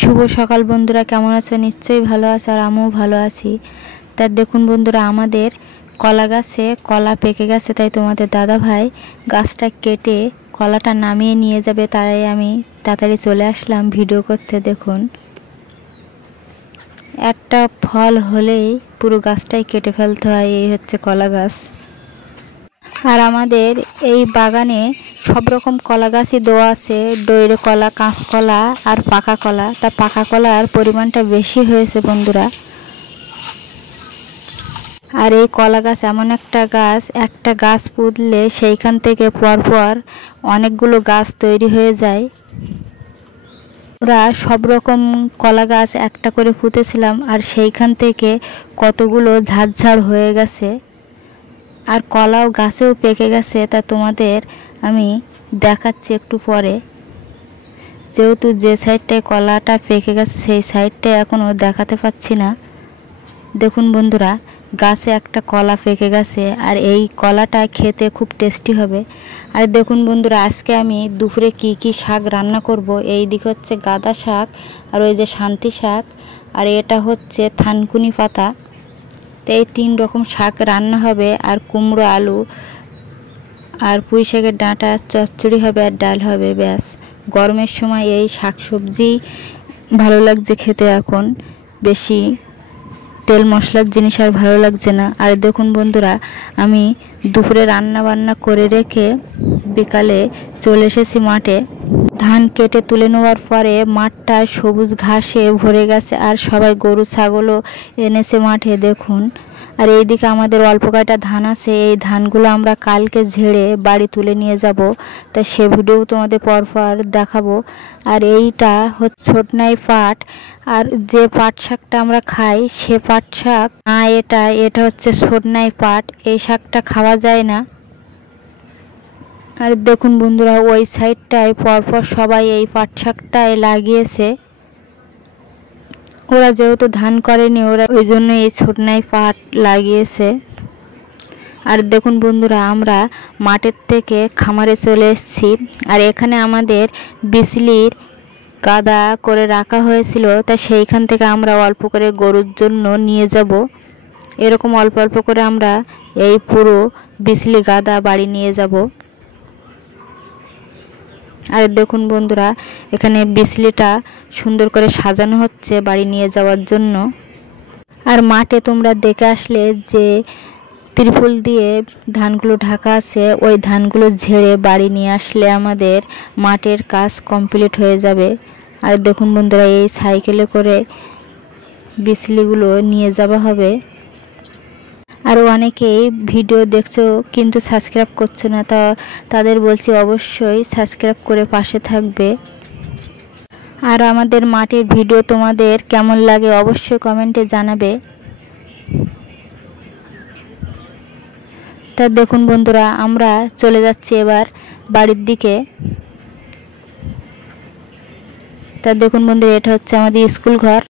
শুভ সকাল বন্ধুরা, কেমন আছো? নিশ্চয়ই ভালো আছো আর আমিও ভালো আছি। তা দেখুন বন্ধুরা, আমাদের কলা গাছে কলা পেকে গেছে, তাই তোমাদের দাদা ভাই গাছটা কেটে কলাটা নামিয়ে নিয়ে যাবে, তাই আমি তাড়াতাড়ি চলে আসলাম ভিডিও করতে। দেখুন, একটা ফল হলেই পুরো গাছটাই কেটে ফেলতে হয়। এই হচ্ছে কলা গাছ। আর আমাদের এই বাগানে সব রকম কলা গাছই দেওয়া আছে, ডইরে কলা, কাঁচকলা আর পাকা কলা। তা পাকা কলার পরিমাণটা বেশি হয়েছে বন্ধুরা। আর এই কলা গাছ এমন একটা গাছ পুঁতলে সেইখান থেকে পরপর অনেকগুলো গাছ তৈরি হয়ে যায়। আমরা সব রকম কলা গাছ একটা করে পুঁতেছিলাম, আর সেইখান থেকে কতগুলো ঝাড়ঝাড় হয়ে গেছে। আর কলাও গাছেও পেকে গেছে, তা তোমাদের আমি দেখাচ্ছি একটু পরে। যেহেতু যে সাইডটায় কলাটা পেকে গেছে সেই সাইডটায় এখনও দেখাতে পাচ্ছি না। দেখুন বন্ধুরা, গাছে একটা কলা পেকে গেছে, আর এই কলাটা খেতে খুব টেস্টি হবে। আর দেখুন বন্ধুরা, আজকে আমি দুপুরে কি শাক রান্না করব। এই দিকে হচ্ছে গাঁদা শাক, আর ওই যে শান্তি শাক, আর এটা হচ্ছে থানকুনি পাতা। তো এই 3 রকম শাক রান্না হবে, আর কুমড়ো, আলু আর পুঁই শাকের ডাঁটা চচ্চড়ি হবে, আর ডাল হবে। ব্যাস, গরমের সময় এই শাক সবজি ভালো লাগছে খেতে। এখন বেশি তেল মশলার জিনিস আর ভালো লাগছে না। আর দেখুন বন্ধুরা, আমি দুপুরে রান্না বান্না করে রেখে বিকালে চলে এসেছি মাঠে। ধান কেটে তুলে নেওয়ার পরে মাঠটা সবুজ ঘাসে ভরে গেছে, আর সবাই গরু ছাগলও এনেছে মাঠে। দেখুন, আর এইদিকে আমাদের অল্প কয়টা ধান আছে, এই ধানগুলো আমরা কালকে ঝেড়ে বাড়ি তুলে নিয়ে যাব। তা সে ভিডিও তোমাদের পরপর দেখাবো। আর এইটা হচ্ছে ছোটনাই পাট, আর যে পাট শাকটা আমরা খাই সে পাট শাক না, এটা হচ্ছে ছোটনাই পাট। এই শাকটা খাওয়া যায় না। আর দেখুন বন্ধুরা, ওই সাইডটায় পরপর সবাই এই পাট শাকটায় লাগিয়েছে। ওরা যেহেতু ধান করেনি, ওরা ওই জন্য এই ছোটনাই পাট লাগিয়েছে। আর দেখুন বন্ধুরা, আমরা মাঠের থেকে খামারে চলে এসেছি। আর এখানে আমাদের বিচলির গাদা করে রাখা হয়েছিল, তা সেইখান থেকে আমরা অল্প করে গরুর জন্য নিয়ে যাব। এরকম অল্প অল্প করে আমরা এই পুরো বিচলি গাদা বাড়ি নিয়ে যাব। আর দেখুন বন্ধুরা, এখানে বিচলিটা সুন্দর করে সাজানো হচ্ছে বাড়ি নিয়ে যাওয়ার জন্য। আর মাঠে তোমরা দেখে আসলে যে ত্রিপল দিয়ে ধানগুলো ঢাকা আছে, ওই ধানগুলো ঝেড়ে বাড়ি নিয়ে আসলে আমাদের মাঠের কাজ কমপ্লিট হয়ে যাবে। আর দেখুন বন্ধুরা, এই সাইকেলে করে বিচলিগুলো নিয়ে যাওয়া হবে। আর অনেকেই ভিডিও দেখছো কিন্তু সাবস্ক্রাইব করছো না, তাদের বলছি অবশ্যই সাবস্ক্রাইব করে পাশে থাকবে। আর আমাদের মাঠের ভিডিও তোমাদের কেমন লাগে অবশ্যই কমেন্টে জানাবে। তা দেখুন বন্ধুরা, আমরা চলে যাচ্ছি এবার বাড়ির দিকে। তা দেখুন বন্ধুরা, এটা হচ্ছে আমাদের স্কুল ঘর।